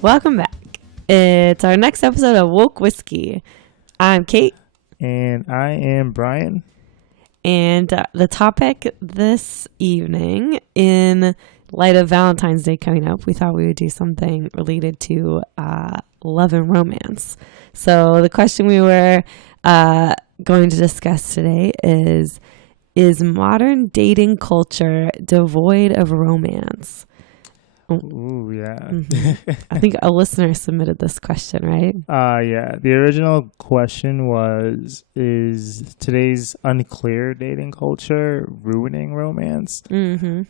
Welcome back. It's our next episode of Woke Whiskey. I'm Kate. And I am Brian. And the topic this evening, in light of Valentine's Day coming up, we thought we would do something related to love and romance. So the question we were going to discuss today is modern dating culture devoid of romance? Ooh, yeah. Mm-hmm. I think a listener submitted this question, right? Yeah. The original question was, is today's unclear dating culture ruining romance? Mm-hmm.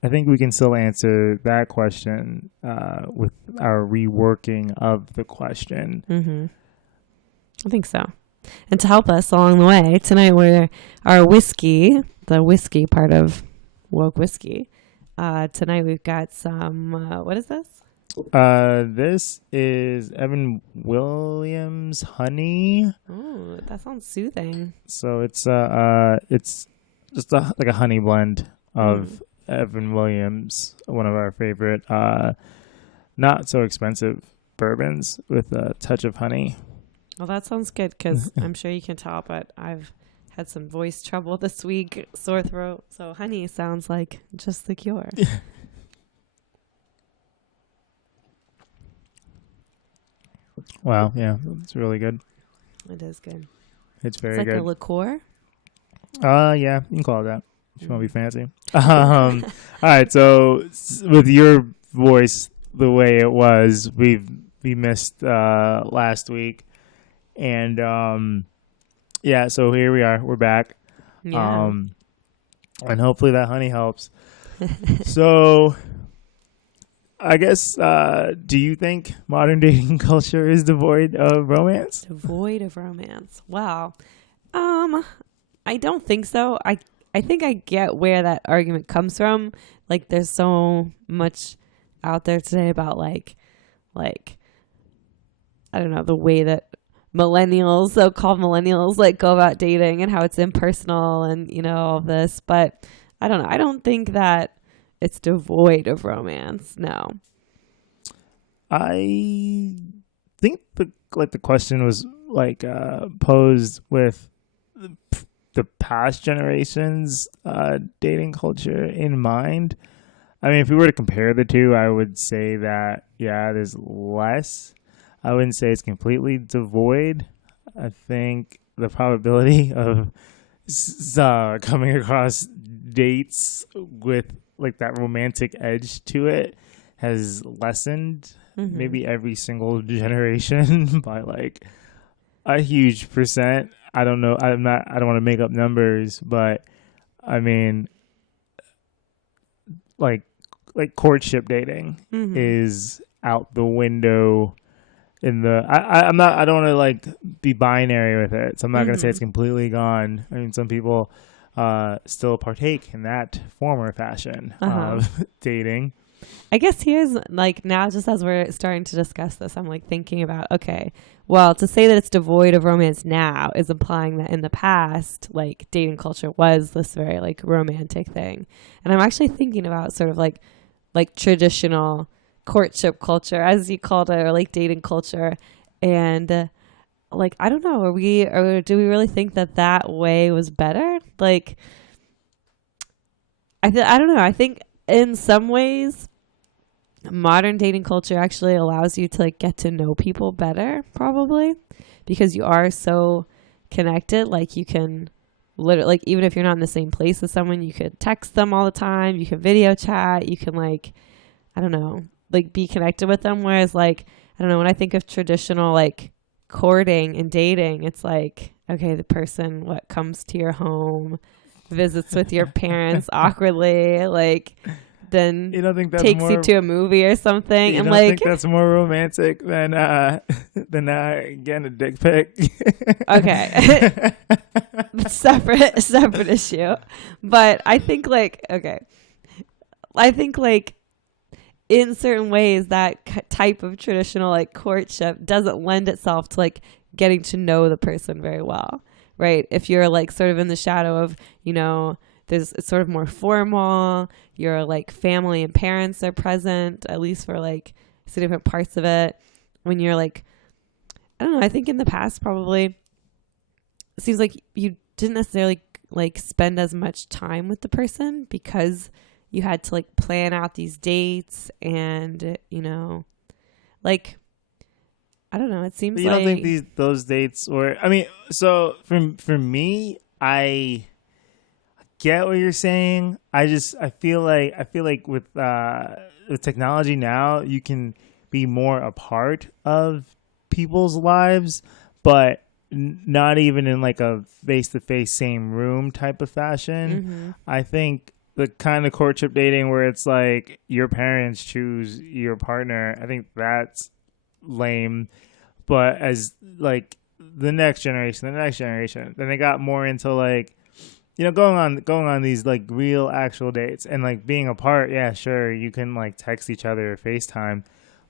I think we can still answer that question with our reworking of the question. Mm-hmm. I think so. And to help us along the way, tonight our whiskey, the whiskey part of Woke Whiskey. Tonight we've got some, what is this? This is Evan Williams Honey. Oh, that sounds soothing. So it's just like a honey blend of Evan Williams, one of our favorite, not so expensive bourbons with a touch of honey. Well, that sounds good because I'm sure you can tell, but I've had some voice trouble this week, sore throat. So honey sounds like just the cure. Wow, yeah, it's really good. It is good. It's very it's like good. A liqueur? Yeah, you can call it that if you want to be fancy. All right, so with your voice the way it was, we missed last week. And yeah, so here we are. We're back. Yeah. And hopefully that honey helps. So I guess, do you think modern dating culture is devoid of romance? Devoid of romance. Wow. I don't think so. I think I get where that argument comes from. Like, there's so much out there today about like I don't know, the way that millennials, so-called millennials, like go about dating and how it's impersonal and, you know, all this. But I don't know. I don't think that it's devoid of romance. No. I think the question was posed with the past generations dating culture in mind. I mean, if we were to compare the two, I would say that, yeah, there's less. I wouldn't say it's completely devoid. I think the probability of coming across dates with like that romantic edge to it has lessened maybe every single generation by like a huge percent. I don't know. I don't want to make up numbers, but I mean, like courtship dating is out the window. I don't want to like be binary with it, so I'm not going to say it's completely gone. I mean, some people still partake in that form or fashion of dating. I guess here's like, now just as we're starting to discuss this, I'm like thinking about, okay, well, to say that it's devoid of romance now is implying that in the past, like dating culture was this very like romantic thing. And I'm actually thinking about sort of like traditional courtship culture, as you called it, or like dating culture. And like, I don't know, do we really think that way was better? Like, I don't know. I think in some ways, modern dating culture actually allows you to like get to know people better, probably, because you are so connected. Like, you can literally, like, even if you're not in the same place as someone, you could text them all the time, you can video chat, you can like, I don't know, like be connected with them. Whereas like, I don't know, when I think of traditional like courting and dating, it's like, okay, the person comes to your home, visits with your parents awkwardly, like then you don't think that's takes you to a movie or something. You and don't like, think that's more romantic than getting a dick pic? Okay. separate issue. But I think like, okay, I think like in certain ways, that type of traditional like courtship doesn't lend itself to like getting to know the person very well, right? If you're like sort of in the shadow of, you know, there's it's sort of more formal, your like family and parents are present, at least for like some different parts of it. When you're like, I don't know, I think in the past probably it seems like you didn't necessarily like spend as much time with the person because you had to like plan out these dates and, you know, like, I don't know. It seems You like don't think those dates were, I mean, so for me, I get what you're saying. I feel like with technology now, you can be more a part of people's lives, but not even in like a face-to-face same room type of fashion. I think the kind of courtship dating where it's like your parents choose your partner, I think that's lame. But as like the next generation, then they got more into like, you know, going on these like real actual dates and like being apart. Yeah, sure, you can like text each other or FaceTime,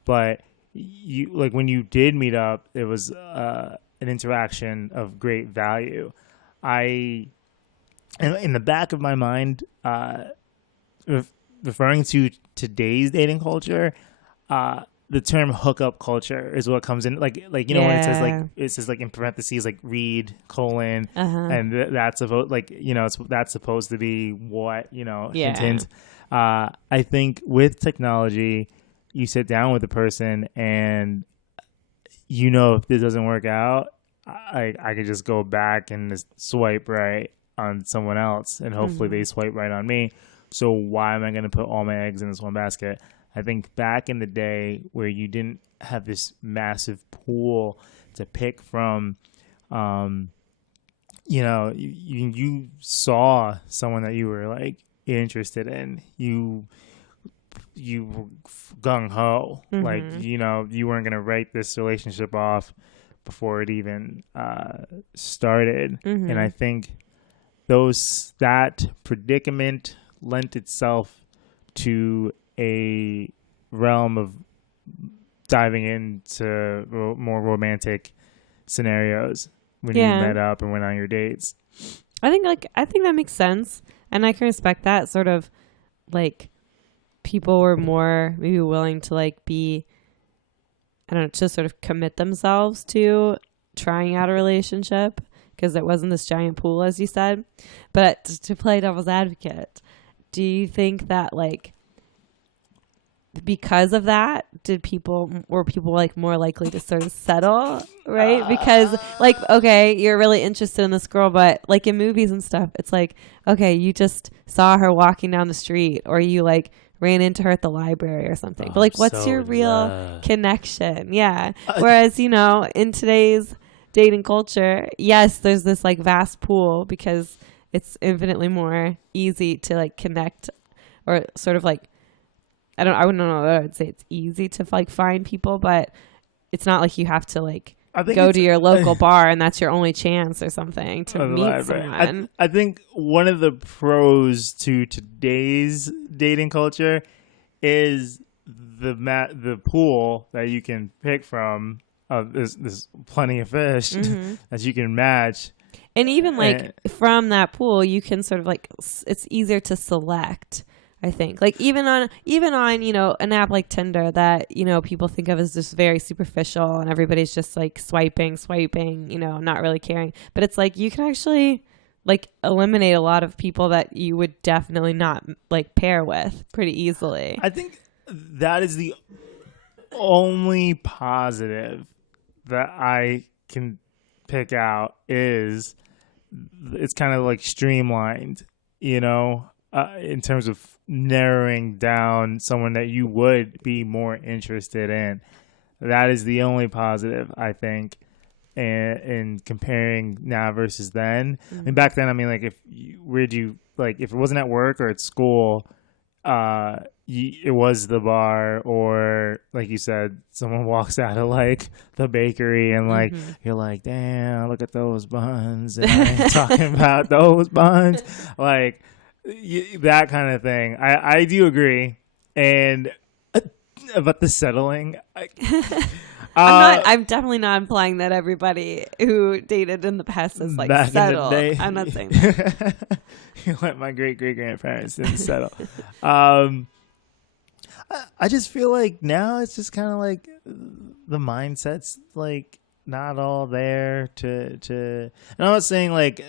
but you like when you did meet up, it was an interaction of great value. In the back of my mind, referring to today's dating culture, the term hookup culture is what comes in. Like you know when it says like in parentheses like read colon and that's about like you know that's supposed to be what you know hint. I think with technology, you sit down with a person and you know if this doesn't work out, I could just go back and just swipe right on someone else and hopefully they swipe right on me. So why am I going to put all my eggs in this one basket? I think back in the day where you didn't have this massive pool to pick from, you know, you saw someone that you were like interested in, you were gung ho, like you know you weren't gonna write this relationship off before it even started, and I think that predicament lent itself to a realm of diving into more romantic scenarios when you met up and went on your dates. I think that makes sense, and I can respect that. Sort of like people were more maybe willing to like be, I don't know, to sort of commit themselves to trying out a relationship because it wasn't this giant pool, as you said. But to play devil's advocate, do you think that like because of that, were people like more likely to sort of settle, right? Because like, okay, you're really interested in this girl, but like in movies and stuff, it's like, okay, you just saw her walking down the street or you like ran into her at the library or something. But like, what's your real connection? Yeah. Whereas, you know, in today's dating culture, yes, there's this like vast pool because it's infinitely more easy to like connect or sort of like, I wouldn't know what I would say. It's easy to like find people, but it's not like you have to like go to your local bar and that's your only chance or something to meet someone. I think one of the pros to today's dating culture is the pool that you can pick from. There's plenty of fish that you can match. And even like from that pool, you can sort of like, it's easier to select. I think like even on, you know, an app like Tinder that, you know, people think of as just very superficial and everybody's just like swiping, you know, not really caring. But it's like you can actually like eliminate a lot of people that you would definitely not like pair with pretty easily. I think that is the only positive that I can pick out is it's kind of like streamlined, you know, in terms of narrowing down someone that you would be more interested in. That is the only positive, I think, in comparing now versus then. And back then, I mean, like if it wasn't at work or at school, it was the bar, or like you said, someone walks out of like the bakery and like you're like, damn, look at those buns, and I'm talking about those buns, like that kind of thing. I do agree, and about the settling. I'm definitely not implying that everybody who dated in the past is like back settled. in the day, I'm not saying that. like my great grandparents didn't settle. I just feel like now it's just kind of like the mindset's like not all there to. And I'm not saying like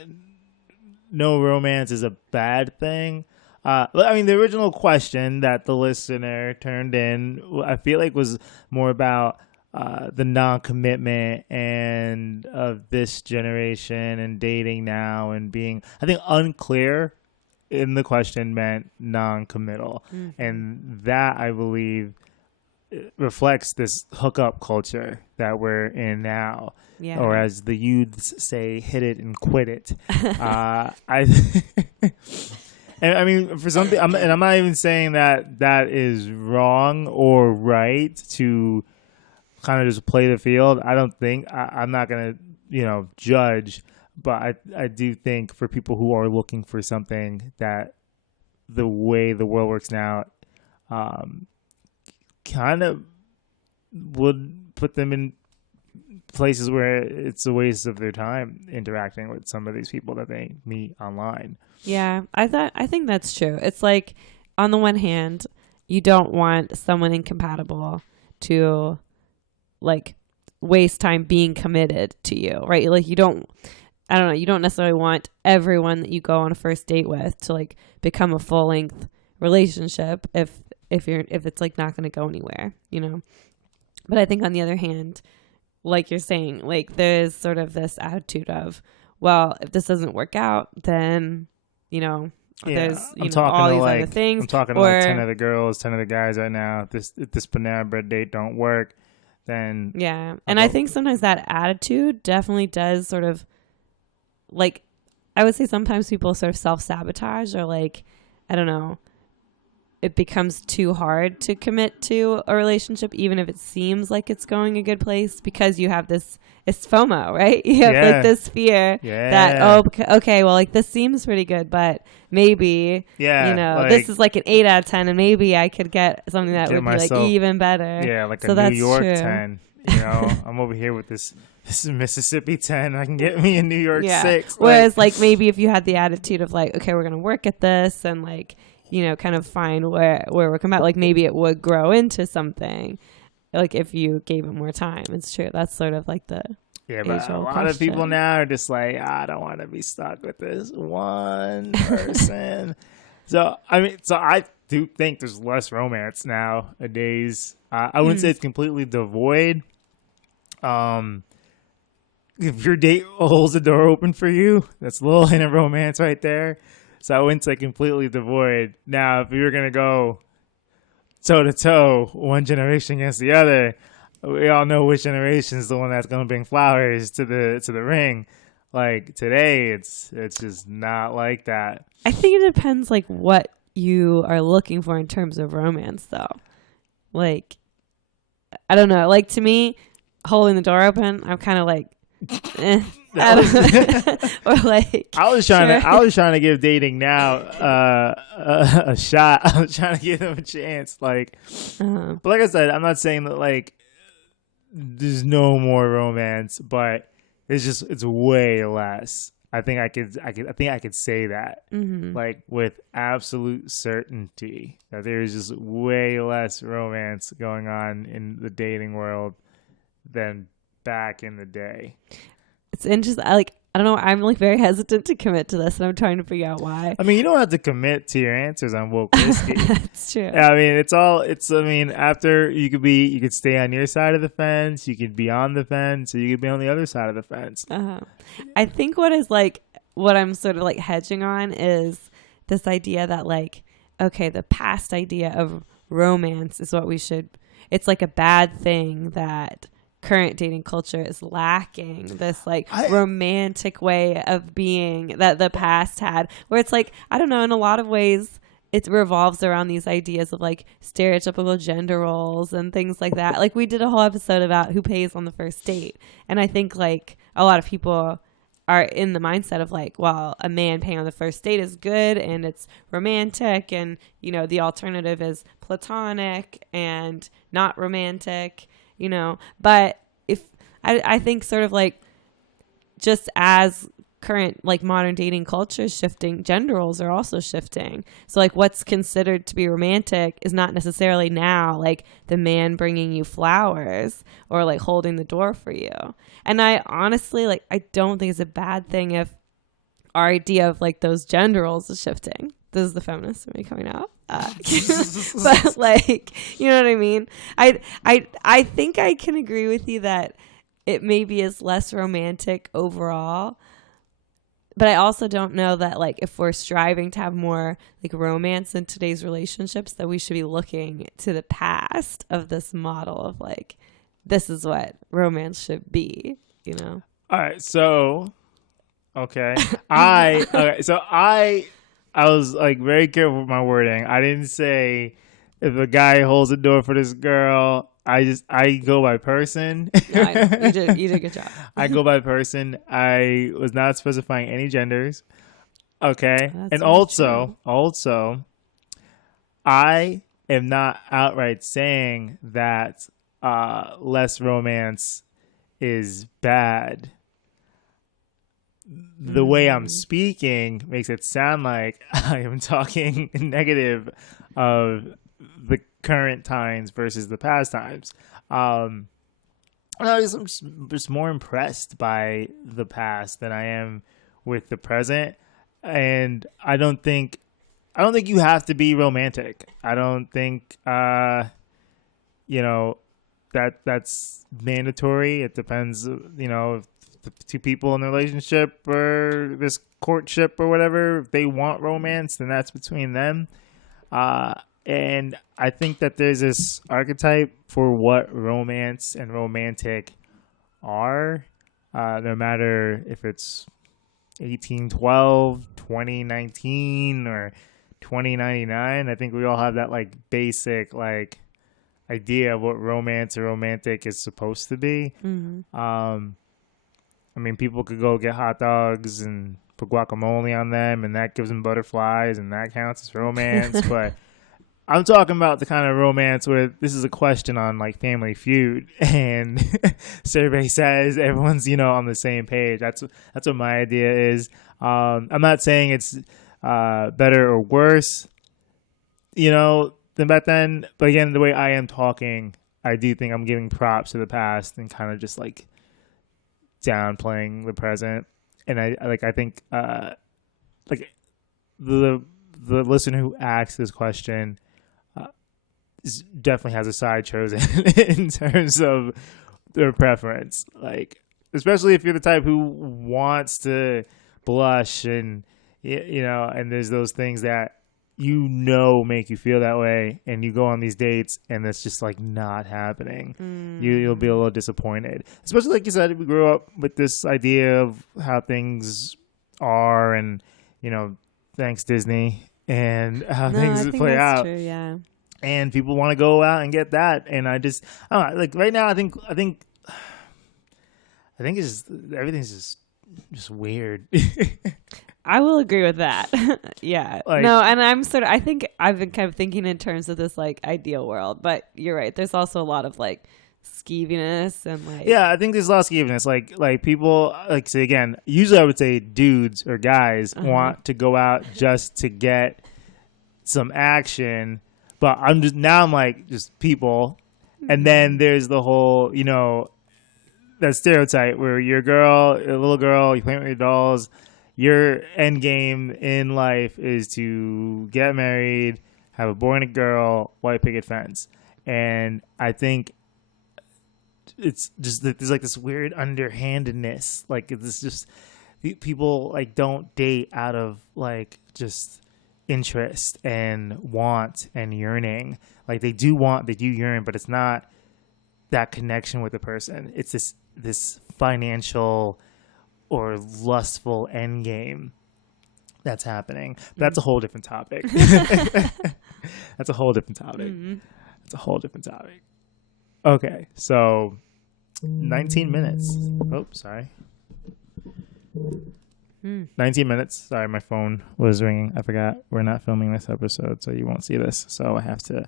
no romance is a bad thing. I mean, the original question that the listener turned in, I feel like was more about the non-commitment and of this generation and dating now and being, I think, unclear in the question meant non-committal. Mm-hmm. And that, I believe, reflects this hookup culture that we're in now. Yeah. Or as the youths say, hit it and quit it. And I mean, for some people, and I'm not even saying that that is wrong or right to kind of just play the field. I don't think I'm not going to, judge, but I do think for people who are looking for something that the way the world works now, kind of would put them in places where it's a waste of their time interacting with some of these people that they meet online. Yeah, I think that's true. It's like, on the one hand, you don't want someone incompatible to like waste time being committed to you, right? Like you don't necessarily want everyone that you go on a first date with to like become a full length relationship if it's like not going to go anywhere, But I think on the other hand, like you're saying, like there's sort of this attitude of, well, if this doesn't work out, then there's all these other things. I'm talking to like 10 of the girls, 10 of the guys right now. If this Panera Bread date don't work, then yeah. And I think sometimes that attitude definitely does sort of like, I would say sometimes people sort of self-sabotage or like, I don't know, it becomes too hard to commit to a relationship, even if it seems like it's going a good place, because you have it's FOMO, right? You have like this fear that, okay, well, like this seems pretty good, but maybe, this is like an 8 out of 10 and maybe I could get something that would be like even better. Yeah, like so a New York 10. I'm over here with this is Mississippi 10. I can get me a New York 6. Whereas like maybe if you had the attitude of like, okay, we're going to work at this and like, kind of find where we're coming at, like maybe it would grow into something, like if you gave it more time. It's true. That's sort of like the but a lot of people now are just like, I don't want to be stuck with this one person. So I do think there's less romance nowadays. I wouldn't say it's completely devoid. If your date holds the door open for you, that's a little hint of romance right there. So I wouldn't say completely devoid. Now, if you're going to go toe-to-toe, one generation against the other, we all know which generation is the one that's going to bring flowers to the ring. Like, today, it's just not like that. I think it depends, like, what you are looking for in terms of romance, though. Like, I don't know. Like, to me, holding the door open, I'm kind of like, or like I was trying to give dating now a shot. I was trying to give them a chance, like but like I said, I'm not saying that like there's no more romance, but it's way less. I think I could say that like with absolute certainty that there's just way less romance going on in the dating world than back in the day. It's interesting. I don't know. I'm like very hesitant to commit to this, and I'm trying to figure out why. I mean, you don't have to commit to your answers on Woke Whiskey. That's true. I mean, after you could stay on your side of the fence, you could be on the fence, or you could be on the other side of the fence. I think what I'm sort of like hedging on is this idea that like, okay, the past idea of romance is what we should. It's like a bad thing that current dating culture is lacking this like romantic way of being that the past had, where it's like, I don't know, in a lot of ways it revolves around these ideas of like stereotypical gender roles and things like that. Like we did a whole episode about who pays on the first date, and I think like a lot of people are in the mindset of like, well, a man paying on the first date is good and it's romantic, and you know the alternative is platonic and not romantic, you know. But if I think sort of like, just as current like modern dating culture is shifting, gender roles are also shifting. So like what's considered to be romantic is not necessarily now like the man bringing you flowers or like holding the door for you. And I honestly, like, I don't think it's a bad thing if our idea of like those gender roles is shifting. This is the feminist in me coming out. But like, you know what I mean? I think I can agree with you that it maybe is less romantic overall. But I also don't know that like if we're striving to have more like romance in today's relationships, that we should be looking to the past of this model of like, this is what romance should be, you know? All right. So, okay. I was like very careful with my wording. I didn't say if a guy holds the door for this girl. I go by person. No, I know. You did a good job. I go by person. I was not specifying any genders. Okay. That's And very also, I am not outright saying that less romance is bad. The way I'm speaking makes it sound like I am talking negative of the current times versus the past times. I'm just more impressed by the past than I am with the present, and I don't think you have to be romantic. I don't think that's mandatory. It depends, if the two people in the relationship or this courtship or whatever, if they want romance, then that's between them. And I think that there's this archetype for what romance and romantic are, no matter if it's 1812, 2019, or 2099. I think we all have that like basic like idea of what romance or romantic is supposed to be. Mm-hmm. I mean, people could go get hot dogs and put guacamole on them, and that gives them butterflies, and that counts as romance. But I'm talking about the kind of romance where this is a question on like Family Feud, and survey says everyone's on the same page. That's what my idea is. I'm not saying it's better or worse, than back then. But again, the way I am talking, I do think I'm giving props to the past and kind of just like downplaying the present. And I think like the listener who asked this question definitely has a side chosen in terms of their preference. Like, especially if you're the type who wants to blush and and there's those things that make you feel that way, and you go on these dates and it's just like not happening. You'll be a little disappointed, especially like you said, we grew up with this idea of how things are, and thanks Disney, and how things play out. True, yeah. And people want to go out and get that, and I don't know, like right now I think it's just, everything's just weird. I will agree with that. Yeah. Like, no, and I think I've been kind of thinking in terms of this like ideal world, but you're right. There's also a lot of like skeeviness and like. Yeah, I think there's a lot of skeeviness. Like people, like, say again, usually I would say dudes or guys want to go out just to get some action, but I'm like just people. And then there's the whole, that stereotype where you're a little girl, you play with your dolls. Your end game in life is to get married, have a boy and a girl, white picket fence. And I think it's just that there's like this weird underhandedness. Like, it's just people like don't date out of like just interest and want and yearning. Like they do yearn, but it's not that connection with the person. It's this financial or lustful end game that's happening. But that's a whole different topic. That's a whole different topic. That's a whole different topic. Okay, so 19 minutes. Oh, sorry. 19 minutes. Sorry, my phone was ringing. I forgot we're not filming this episode, so you won't see this. So I have to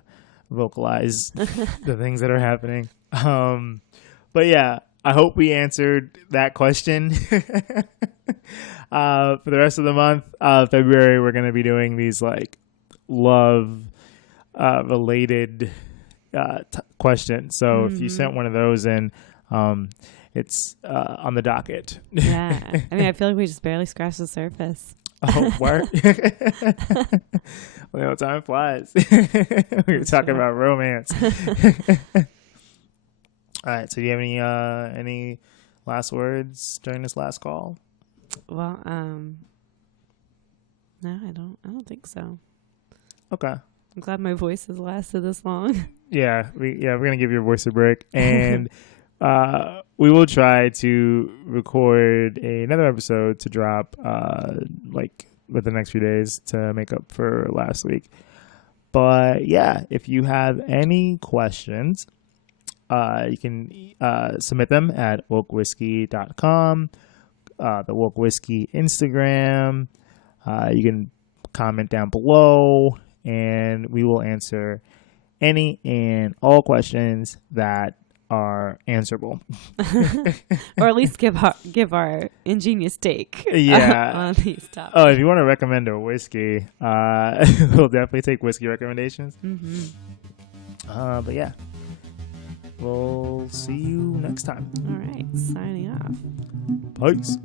vocalize the things that are happening. But yeah, I hope we answered that question. For the rest of the month, February, we're going to be doing these like love related questions. So if you sent one of those in, it's on the docket. Yeah. I mean, I feel like we just barely scratched the surface. Oh, what? Well, time flies. We were talking about romance. All right. So, do you have any last words during this last call? Well, no, I don't think so. Okay. I'm glad my voice has lasted this long. Yeah, we're gonna give your voice a break, and we will try to record another episode to drop like with the next few days to make up for last week. But yeah, if you have any questions, you can submit them at wokewhiskey.com, the Woke Whiskey Instagram. You can comment down below, and we will answer any and all questions that are answerable. Or at least give our ingenious take on these topics. Oh, if you want to recommend a whiskey, we'll definitely take whiskey recommendations. But yeah, we'll see you next time. All right, signing off. Peace.